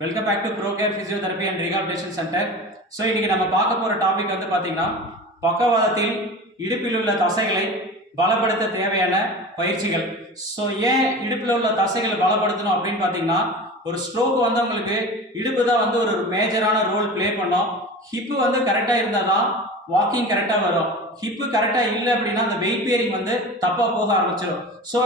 Welcome back to pro care physiotherapy and rehabilitation centre so இன்னைக்கு நம்ம பார்க்க போகிற டாபிக் வந்து பார்த்தீங்கன்னா பக்கவாதத்தில் இடுப்பில் உள்ள தசைகளை பலப்படுத்த தேவையான பயிற்சிகள். ஸோ ஏன் இடுப்பில் உள்ள தசைகளை பலப்படுத்தணும் அப்படின்னு பார்த்தீங்கன்னா ஒரு ஸ்ட்ரோக் வந்தவங்களுக்கு இடுப்பு தான் வந்து ஒரு மேஜரான ரோல் ப்ளே பண்ணோம். ஹிப்பு வந்து கரெக்டாக இருந்தால் தான் வாக்கிங் கரெக்டாக வரும். ஹிப்பு கரெக்டாக இல்லை அப்படின்னா அந்த வெயிட் பேரிங் வந்து தப்பாக போக ஆரம்பிச்சிடும் ஸோ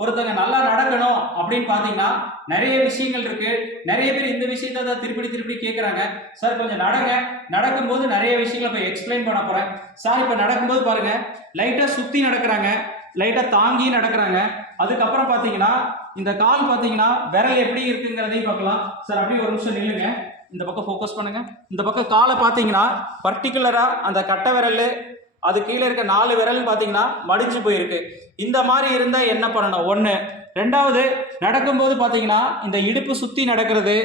ஒருத்தங்க நல்லா நடக்கணும் அப்படின்னு பார்த்தீங்கன்னா நிறைய விஷயங்கள் இருக்கு. நிறைய பேர் இந்த விஷயத்த தான் திருப்பி திருப்பி கேட்குறாங்க சார் கொஞ்சம் நடங்க. நடக்கும்போது நிறைய விஷயங்களை இப்போ எக்ஸ்பிளைன் பண்ண போகிறேன் சார் இப்போ நடக்கும்போது பாருங்க லைட்டாக சுற்றி நடக்கிறாங்க. லைட்டாக தாங்கி நடக்கிறாங்க. அதுக்கப்புறம் பார்த்தீங்கன்னா இந்த கால் பார்த்தீங்கன்னா விரல் எப்படி இருக்குங்கிறதையும் பார்க்கலாம். சார் அப்படியே ஒரு நிமிஷம் நில்லுங்க. இந்த பக்கம் ஃபோக்கஸ் பண்ணுங்க. இந்த பக்கம் காலை பார்த்தீங்கன்னா பர்டிகுலராக அந்த கட்டை விரல் அது கீழே இருக்க நாலு விரல் பார்த்தீங்கன்னா மடிஞ்சு போயிருக்கு. இந்த மாதிரி இருந்தால் என்ன பண்ணணும்? ஒன்று ரெண்டாவது நடக்கும்போது பார்த்தீங்கன்னா இந்த இடுப்பு சுற்றி நடக்கிறது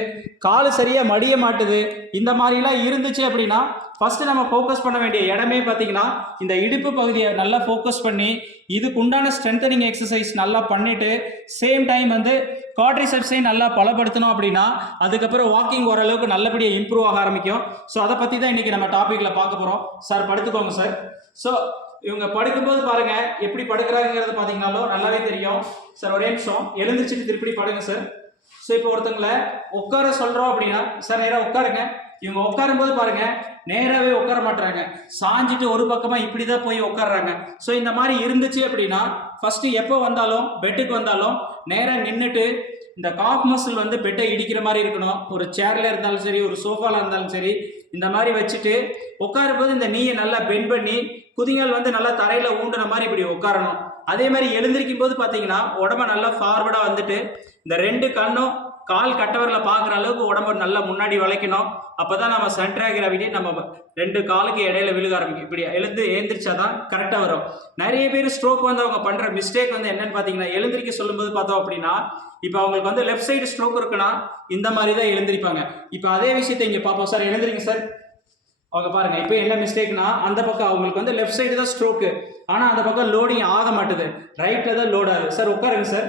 கால் சரியாக மடிய மாட்டுது. இந்த மாதிரிலாம் இருந்துச்சு அப்படின்னா ஃபஸ்ட்டு நம்ம ஃபோக்கஸ் பண்ண வேண்டிய இடமே பார்த்தீங்கன்னா இந்த இடுப்பு பகுதியை நல்லா ஃபோக்கஸ் பண்ணி இதுக்கு உண்டான ஸ்ட்ரென்தனிங் எக்ஸசைஸ் நல்லா பண்ணிட்டு சேம் டைம் வந்து காட்ரிசெப்ஸையும் நல்லா பலப்படுத்தணும் அப்படின்னா அதுக்கப்புறம் வாக்கிங் ஓரளவுக்கு நல்லபடியாக இம்ப்ரூவ் ஆக ஆரம்பிக்கும். ஸோ அதை பற்றி தான் இன்றைக்கி நம்ம டாப்பிக்கில் பார்க்க போகிறோம் சார் படுத்துக்கோங்க சார் ஸோ இவங்க படுக்கும்போது பாருங்க எப்படி படுக்கிறாங்கிறது பார்த்தீங்கனாலும் நல்லாவே தெரியும். சார் ஒரே நிமிஷம். எழுந்திரிச்சிட்டு திருப்பி படுங்க சார் ஸோ இப்போ ஒருத்தங்களை உட்கார சொல்கிறோம் அப்படின்னா சார் நேராக உட்காருங்க. இவங்க உட்காரும்போது பாருங்க நேராகவே உட்கார மாட்டாங்க சாஞ்சிட்டு ஒரு பக்கமாக இப்படி தான் போய் உட்காடுறாங்க ஸோ இந்த மாதிரி இருந்துச்சு அப்படின்னா ஃபஸ்ட்டு எப்போ வந்தாலும் பெட்டுக்கு வந்தாலும் நேராக நின்றுட்டு இந்த காஃப் மசில் வந்து பெட்டை இடிக்கிற மாதிரி இருக்கணும். ஒரு சேர்ல இருந்தாலும் சரி ஒரு சோஃபால இருந்தாலும் சரி இந்த மாதிரி வச்சுட்டு உட்காரும்போது இந்த நீயை நல்லா பெண்ட் பண்ணி குதிங்கால் வந்து நல்லா தரையில ஊண்டுன மாதிரி இப்படி உட்காரணும். அதே மாதிரி எழுந்திருக்கும் போது பார்த்தீங்கன்னா உடம்ப நல்லா ஃபார்வர்டாக வந்துட்டு இந்த ரெண்டு கண்ணும் கால் கட்டவரில் பார்க்குற அளவுக்கு உடம்ப நல்லா முன்னாடி வளைக்கணும். அப்போ தான் நம்ம சென்ட்ரா கிராவிட்டி நம்ம ரெண்டு காலுக்கு இடையில விழுக ஆரம்பிக்கும். இப்படி எழுந்து எழுந்திரிச்சா தான் கரெக்டாக வரும். நிறைய பேர் ஸ்ட்ரோக் வந்து அவங்க பண்ணுற மிஸ்டேக் வந்து என்னன்னு பார்த்தீங்கன்னா எழுந்திரிக்க சொல்லும்போது பார்த்தோம் அப்படின்னா இப்போ அவங்களுக்கு வந்து லெஃப்ட் சைடு ஸ்ட்ரோக் இருக்குன்னா இந்த மாதிரி தான் எழுந்திரிப்பாங்க. இப்போ அதே விஷயத்தை இங்கே பார்ப்போம். சார் எழுந்திரிங்க சார். அவங்க பாருங்க இப்போ என்ன மிஸ்டேக்னா அந்த பக்கம் அவங்களுக்கு வந்து லெஃப்ட் சைடு தான் ஸ்ட்ரோக்கு ஆனால் அந்த பக்கம் லோடிங் ஆக மாட்டுது. ரைட்டில் தான் லோட் ஆகுது. சார் உட்காருங்க சார்.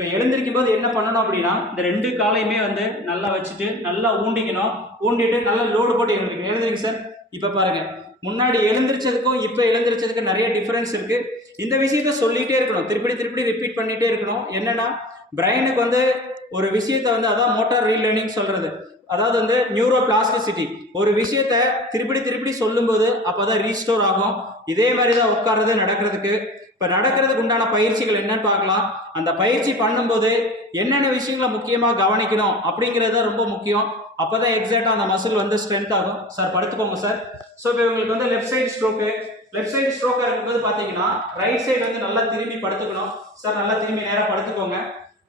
இப்போ எழுந்திருக்கும் போது என்ன பண்ணணும் அப்படின்னா இந்த ரெண்டு காலையுமே வந்து நல்லா வச்சுட்டு நல்லா ஊண்டிக்கணும். ஊண்டிட்டு நல்லா லோடு போட்டு எழுந்திரிக்கணும் எழுந்திரிங்க சார். இப்போ பாருங்க. முன்னாடி எழுந்திரிச்சதுக்கும் இப்போ எழுந்திரிச்சதுக்கும் நிறைய டிஃபரன்ஸ் இருக்கு. இந்த விஷயத்த சொல்லிகிட்டே இருக்கணும். திருப்பி திருப்பி ரிப்பீட் பண்ணிகிட்டே இருக்கணும். என்னன்னா பிரெயினுக்கு வந்து ஒரு விஷயத்த வந்து அதான் மோட்டார் ரீலேர்னிங் சொல்றது. அதாவது வந்து நியூரோ பிளாஸ்டிசிட்டி ஒரு விஷயத்த திருப்பி திருப்பி சொல்லும்போது அப்போ தான் ரீஸ்டோர் ஆகும். இதே மாதிரி தான் உட்கார்றது நடக்கிறதுக்கு. இப்போ நடக்கிறதுக்கு உண்டான பயிற்சிகள் என்னன்னு பார்க்கலாம். அந்த பயிற்சி பண்ணும்போது என்னென்ன விஷயங்களை முக்கியமாக கவனிக்கணும் அப்படிங்கிறது தான் ரொம்ப முக்கியம். அப்பதான் எக்ஸாக்டாக அந்த மசில் வந்து ஸ்ட்ரென்த் ஆகும். சார் படுத்துக்கோங்க சார் ஸோ இப்போ இவங்களுக்கு வந்து left side stroke left side ஸ்ட்ரோக்காக இருக்கும்போது பார்த்தீங்கன்னா ரைட் சைடு வந்து நல்லா திரும்பி படுத்துக்கணும். சார் நல்லா திரும்பி நேராக படுத்துக்கோங்க.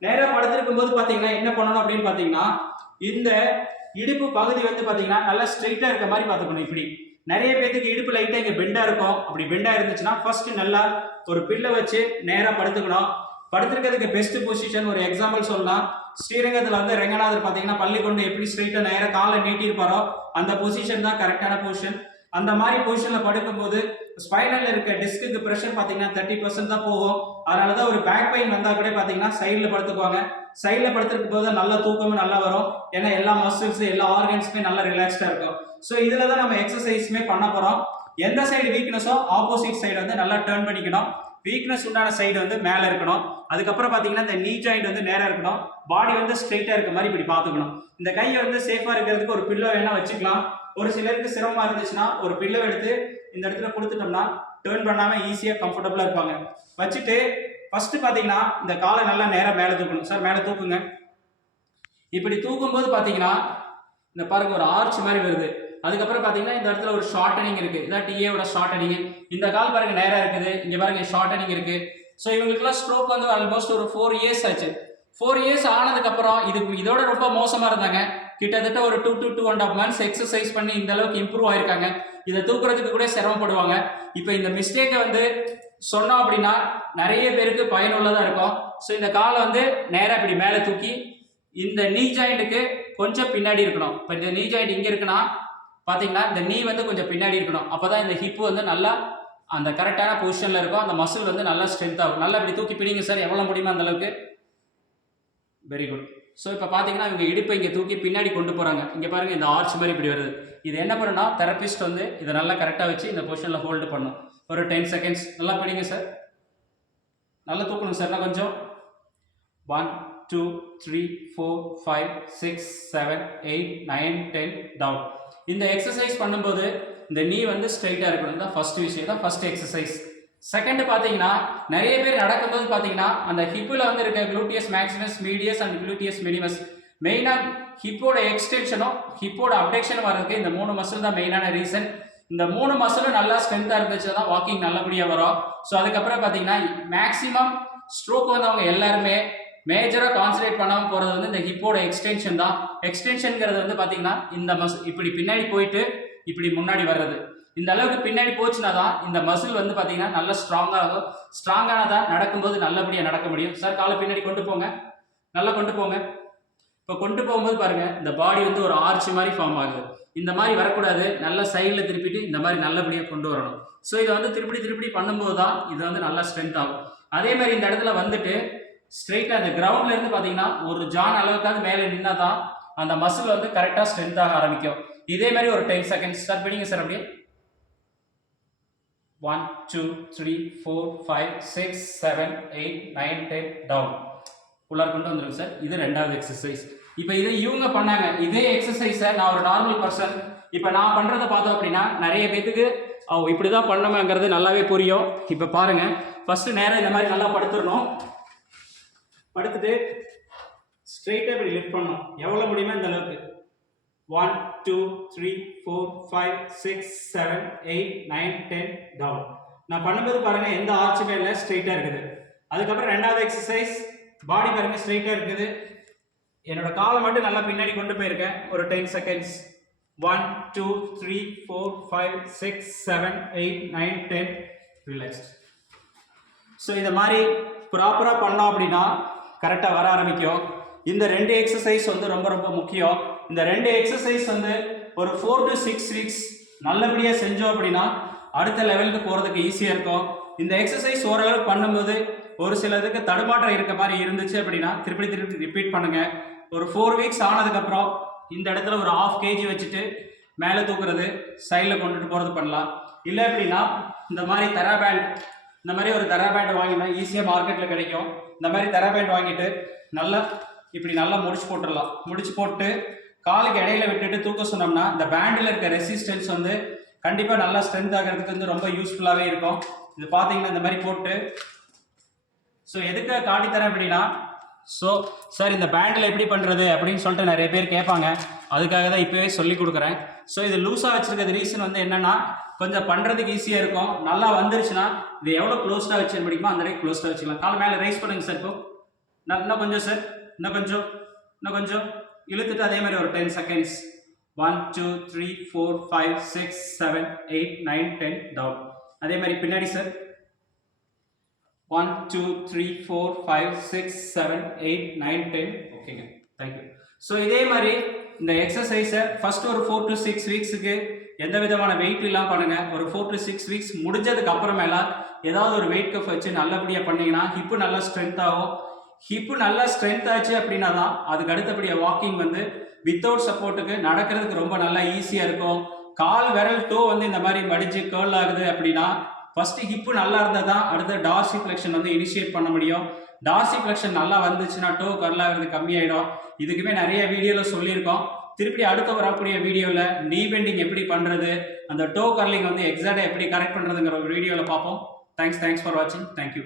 நேராக படுத்திருக்கும் போது பார்த்தீங்கன்னா என்ன பண்ணணும் அப்படின்னு பார்த்தீங்கன்னா இந்த இடுப்பு பகுதி வந்து பார்த்தீங்கன்னா நல்லா ஸ்ட்ரைட்டாக இருக்க மாதிரி பார்த்துக்கணும் இப்படி. நிறைய பேத்துக்கு இடுப்பு லைட்டாக இங்கே பெண்டாக இருக்கும். அப்படி பெண்டாக இருந்துச்சுன்னா ஃபர்ஸ்ட் நல்லா ஒரு பில்லை வச்சு நேராக படுத்துக்கணும். படுத்திருக்கிறதுக்கு பெஸ்ட் பொசிஷன் ஒரு எக்ஸாம்பிள் சொல்லலாம். ஸ்ரீரங்கத்தில் வந்து ரெங்கநாதர் பார்த்தீங்கன்னா பள்ளி கொண்டு எப்படி ஸ்ட்ரெயிட்டாக நேராக காலை நீட்டியிருப்பாரோ அந்த பொசிஷன் தான் கரெக்டான பொசிஷன் அந்த மாதிரி பொசிஷனில் படுக்கும்போது ஸ்பைனலில் இருக்க டிஸ்க்கு ப்ரெஷர் பார்த்தீங்கன்னா தேர்ட்டி பர்சன்ட் தான் போகும். அதனால தான் ஒரு பேக் பெயின் வந்தால் கூட பார்த்தீங்கன்னா சைடில் படுத்துக்குவாங்க. சைடில் படுத்திருக்கும் போது நல்ல தூக்கமும் நல்லா வரும். ஏன்னா எல்லா மசில்ஸ் எல்லா ஆர்கன்ஸுமே நல்லா ரிலாக்ஸ்டாக இருக்கும். ஸோ இதில் தான் நம்ம எக்ஸசைஸுமே பண்ண போகிறோம் எந்த சைடு வீக்னஸோ ஆப்போசிட் சைடு வந்து நல்லா டேர்ன் பண்ணிக்கணும். வீக்னஸ் உண்டான சைடு வந்து மேலே இருக்கணும். அதுக்கப்புறம் பார்த்தீங்கன்னா இந்த நீ ஜாயிண்ட் வந்து நேராக இருக்கணும். பாடி வந்து ஸ்ட்ரைட்டாக இருக்க மாதிரி இப்படி பார்த்துக்கணும். இந்த கையை வந்து சேஃபாக இருக்கிறதுக்கு ஒரு பில்லோ வேணால் வச்சுக்கலாம். ஒரு சிலருக்கு சிரமமாக இருந்துச்சுன்னா ஒரு பில்லோ எடுத்து இந்த இடத்துல கொடுத்துட்டோம்னா டேர்ன் பண்ணாமல் ஈஸியாக கம்ஃபர்டபுளாக இருப்பாங்க. வச்சுட்டு ஃபஸ்ட்டு பார்த்தீங்கன்னா இந்த காலை நல்லா நேராக மேலே தூக்கணும். சார் மேலே தூக்குங்க. இப்படி தூக்கும்போது பார்த்தீங்கன்னா இந்த பாருங்க ஒரு ஆர்ச் மாதிரி வருது. அதுக்கப்புறம் பார்த்தீங்கன்னா இந்த இடத்துல ஒரு ஷார்டனிங் இருக்குது இதான் டிஏவோட ஷார்டனிங் இந்த கால் பாருங்க நேராக இருக்குது. இங்கே பாருங்க ஷார்டனிங் இருக்குது ஸோ இவங்களுக்குலாம் ஸ்ட்ரோக் வந்து ஆல்மோஸ்ட் ஒரு ஃபோர் இயர்ஸ் ஆச்சு. ஃபோர் இயர்ஸ் ஆனதுக்கப்புறம் இது இதோட ரொம்ப மோசமாக இருந்தாங்க. கிட்டத்தட்ட ஒரு two to two and half months exercise பண்ணி இந்த அளவுக்கு இம்ப்ரூவ் ஆயிருக்காங்க. இதை தூக்குறதுக்கு கூட சிரமப்படுவாங்க. இப்போ இந்த மிஸ்டேக்கை வந்து சொன்னோம் அப்படின்னா நிறைய பேருக்கு பயனுள்ளதாக இருக்கும். ஸோ இந்த காலை வந்து நேராக இப்படி மேலே தூக்கி இந்த நீ ஜாயிண்ட்டுக்கு கொஞ்சம் பின்னாடி இருக்கணும். இப்போ இந்த நீ ஜாயிண்ட் இங்கே இருக்குன்னா பார்த்தீங்கன்னா இந்த நீ வந்து கொஞ்சம் பின்னாடி இருக்கணும். அப்போ தான் இந்த ஹிப்பு வந்து நல்லா அந்த கரெக்டான பொசிஷனில் இருக்கும். அந்த மசில் வந்து நல்லா ஸ்ட்ரென்த் ஆகும். நல்லா இப்படி தூக்கி பிடிங்க சார் எவ்வளோ முடியுமோ அந்தளவுக்கு வெரி குட் ஸோ இப்போ பார்த்தீங்கன்னா இவங்க இடுப்பை இங்கே தூக்கி பின்னாடி கொண்டு போகிறாங்க இங்கே பாருங்கள் இந்த ஆர்ச் மாதிரி இப்படி வருது. இது என்ன பண்ணுன்னா தெரபிஸ்ட் வந்து இதை நல்லா கரெக்டாக வச்சு இந்த பொசிஷனில் ஹோல்டு பண்ணும். ஒரு டென் செகண்ட்ஸ் நல்லா பிடிங்க சார் நல்லா தூக்கணும் சார் நான் கொஞ்சம். One two three four five six seven eight nine ten down இந்த எக்ஸசைஸ் பண்ணும்போது இந்த நீ வந்து ஸ்ட்ரைட்டாக இருக்கணும். தான் ஃபர்ஸ்ட் விஷயம். தான் ஃபர்ஸ்ட் எக்ஸசைஸ் செகண்ட் பார்த்தீங்கன்னா நிறைய பேர் நடக்கும்போது பார்த்தீங்கன்னா அந்த ஹிப்பில் வந்து இருக்க gluteus maximus medius and gluteus minimus மெயினாக ஹிப்போட எக்ஸ்டென்ஷனும் ஹிப்போட அப்டேஷனும் வர்றதுக்கு இந்த மூணு மசில் தான் மெயினான ரீசன் இந்த மூணு மசிலும் நல்லா ஸ்ட்ரென்த்தாக இருந்துச்சு தான் வாக்கிங் நல்லபடியாக வரும். ஸோ அதுக்கப்புறம் பார்த்தீங்கன்னா மேக்ஸிமம் ஸ்ட்ரோக் வந்தவங்க எல்லாருமே மேஜராக கான்சன்ட்ரேட் பண்ணாமல் போகிறது வந்து இந்த ஹிப்போட எக்ஸ்டென்ஷன் தான். எக்ஸ்டென்ஷனுங்கிறது வந்து பார்த்தீங்கன்னா இந்த மஸ் இப்படி பின்னாடி போயிட்டு இப்படி முன்னாடி வர்றது. இந்த அளவுக்கு பின்னாடி போச்சுன்னா தான் இந்த மசில் வந்து பார்த்தீங்கன்னா நல்லா ஸ்ட்ராங்காக ஆகும் ஸ்ட்ராங்கான நடக்கும்போது நல்லபடியாக நடக்க முடியும். சார் காலை பின்னாடி கொண்டு போங்க. நல்லா கொண்டு போங்க. இப்போ கொண்டு போகும்போது பாருங்கள் இந்த பாடி வந்து ஒரு ஆர்ச் மாதிரி ஃபார்ம் ஆகுது. இந்த மாதிரி வரக்கூடாது. நல்லா சைடில் திருப்பிட்டு இந்த மாதிரி நல்லபடியாக கொண்டு வரணும். ஸோ இதை வந்து திருப்பி திருப்பி பண்ணும்போது தான் இது வந்து நல்லா ஸ்ட்ரென்த் ஆகும். அதே மாதிரி இந்த இடத்துல வந்துட்டு ஸ்ட்ரெயிட்டாக அந்த கிரவுண்ட்லேருந்து பார்த்தீங்கன்னா ஒரு ஜான் அளவுக்காவது மேலே நின்னா தான் அந்த மசில் வந்து கரெக்டாக ஸ்ட்ரென்த் ஆக ஆரம்பிக்கும். இதே மாதிரி ஒரு டென் செகண்ட்ஸ் ஸ்டார்ட் பண்ணிங்க சார் அப்படியே. One two three four five six seven eight nine ten down உள்ளார கொண்டு வந்துருங்க சார் இது ரெண்டாவது எக்ஸசைஸ் இப்போ இதை இவங்க பண்ணாங்க. இதே எக்ஸசைஸை நான் ஒரு நார்மல் பர்சன் இப்போ நான் பண்ணுறதை பார்த்தோம் அப்படின்னா நிறைய பேத்துக்கு ஓ இப்படி தான் பண்ணணுங்கிறது நல்லாவே புரியும். இப்போ பாருங்கள் ஃபஸ்ட்டு நேரம் இந்த மாதிரி நல்லா படுத்துடணும். படுத்துட்டு ஸ்ட்ரெயிட்டாக இப்படி லிஃப்ட் பண்ணணும். எவ்வளோ முடியுமோ இந்த அளவுக்கு. One two three four five six seven eight nine ten down நான் பண்ணும்போது பாருங்கள் எந்த ஆர்ச்சுமே இல்லை ஸ்ட்ரெயிட்டாக இருக்குது. அதுக்கப்புறம் ரெண்டாவது எக்ஸசைஸ் பாடி பாருங்க ஸ்ட்ரெயிட்டாக இருக்குது. என்னோட காலை மட்டும் நல்லா பின்னாடி கொண்டு போயிருக்கேன். ஒரு ten seconds one two three four five six seven eight nine ten relaxed so இதை மாதிரி ப்ராப்பராக பண்ணோம் அப்படின்னா கரெக்டாக வர ஆரம்பிக்கும். இந்த ரெண்டு எக்ஸசைஸ் வந்து ரொம்ப ரொம்ப முக்கியம். இந்த ரெண்டு எக்ஸசைஸ் வந்து ஒரு ஃபோர் டு சிக்ஸ் வீக்ஸ் நல்லபடியாக செஞ்சோம் அப்படின்னா அடுத்த லெவலுக்கு போகிறதுக்கு ஈஸியாக இருக்கும். இந்த எக்ஸசைஸ் ஓரளவுக்கு பண்ணும்போது ஒரு சிலதுக்கு தடுமாற்றம் இருக்க மாதிரி இருந்துச்சு அப்படின்னா திருப்பி திருப்பி ரிப்பீட் பண்ணுங்கள் ஒரு ஃபோர் வீக்ஸ் ஆனதுக்கப்புறம் இந்த இடத்துல ஒரு ஆஃப் கேஜி வச்சுட்டு மேலே தூக்குறது சைடில் கொண்டுட்டு போகிறது பண்ணலாம். இல்லை அப்படின்னா இந்த மாதிரி தெரா பேண்ட் இந்த மாதிரி ஒரு தெரா பேண்ட் வாங்கினா ஈஸியாக மார்க்கெட்டில் கிடைக்கும். இந்த மாதிரி தெரா பேண்ட் வாங்கிட்டு நல்லா இப்படி நல்லா முடிச்சு போட்டுடலாம். முடிச்சு போட்டு காலுக்கு இடையில விட்டுட்டு தூக்க சொன்னோம்னா இந்த பேண்டில் இருக்க ரெசிஸ்டன்ஸ் வந்து கண்டிப்பாக நல்லா ஸ்ட்ரென்த் ஆகிறதுக்கு வந்து ரொம்ப யூஸ்ஃபுல்லாகவே இருக்கும். இது பார்த்தீங்கன்னா இந்த மாதிரி போட்டு. ஸோ எதுக்கு காட்டித்தரேன் அப்படின்னா ஸோ சார் இந்த பேண்டில் எப்படி பண்ணுறது அப்படின்னு சொல்லிட்டு நிறைய பேர் கேட்பாங்க. அதுக்காக தான் இப்போவே சொல்லி கொடுக்குறேன். ஸோ இது லூஸாக வச்சுருக்கிறது ரீசன் வந்து என்னென்னா கொஞ்சம் பண்ணுறதுக்கு ஈஸியாக இருக்கும். நல்லா வந்துருச்சுன்னா இது எவ்வளோ க்ளோஸ்டாக வச்சு முடியுமோ அந்த அளவுக்கு க்ளோஸ்டாக வச்சுக்கலாம். கால் மேலே ரைஸ் பண்ணுங்க சார் இப்போ. இன்னும் இன்னும் கொஞ்சம் சார் இன்னும் கொஞ்சம் இன்னும் கொஞ்சம். இழுத்துட்டு அதே மாதிரி ஒரு ten seconds one two three four five six seven eight nine ten down அதே மாதிரி பின்னாடி sir one two three four five six seven eight nine ten ஓகேங்க தேங்க்யூ ஸோ இதே மாதிரி இந்த எக்ஸசைஸை ஃபஸ்ட்டு ஒரு ஃபோர் டு சிக்ஸ் வீக்ஸுக்கு எந்த விதமான வெயிட் இல்லாமல் பண்ணுங்க. ஒரு ஃபோர் டு சிக்ஸ் வீக்ஸ் முடிஞ்சதுக்கு அப்புறமேலாம் ஏதாவது ஒரு வெயிட் கப் வச்சு நல்லபடியாக பண்ணீங்கன்னா ஹிப்பு நல்லா ஸ்ட்ரென்த் ஆகும். ஹிப்பு நல்லா ஸ்ட்ரென்த் ஆச்சு அப்படின்னா தான் அதுக்கு அடுத்தபடியாக வாக்கிங் வந்து வித்தவுட் சப்போர்ட்டுக்கு நடக்கிறதுக்கு ரொம்ப நல்லா ஈஸியாக இருக்கும். கால் விரல் டோ வந்து இந்த மாதிரி மடிச்சு கேர்ள் ஆகுது அப்படின்னா ஃபர்ஸ்ட் ஹிப்பு நல்லா இருந்தால் தான் அடுத்த டார்சி ஃப்ளெக்ஷன் வந்து இனிஷியேட் பண்ண முடியும். டார்சி ஃப்ளெக்ஷன் நல்லா வந்துச்சுன்னா டோ கர்லாகிறது கம்மியாயிடும். இதுக்குமே நிறைய வீடியோவில் சொல்லியிருக்கோம். திருப்பி அடுத்த வரக்கூடிய வீடியோவில் நீ பெண்டிங் எப்படி பண்ணுறது அந்த டோ கர்லிங் வந்து எக்ஸாக்டாக எப்படி கரெக்ட் பண்ணுறதுங்கிற ஒரு வீடியோவில் பார்ப்போம். தேங்க்ஸ் தேங்க்ஸ் ஃபார் வாட்சிங் தேங்க்யூ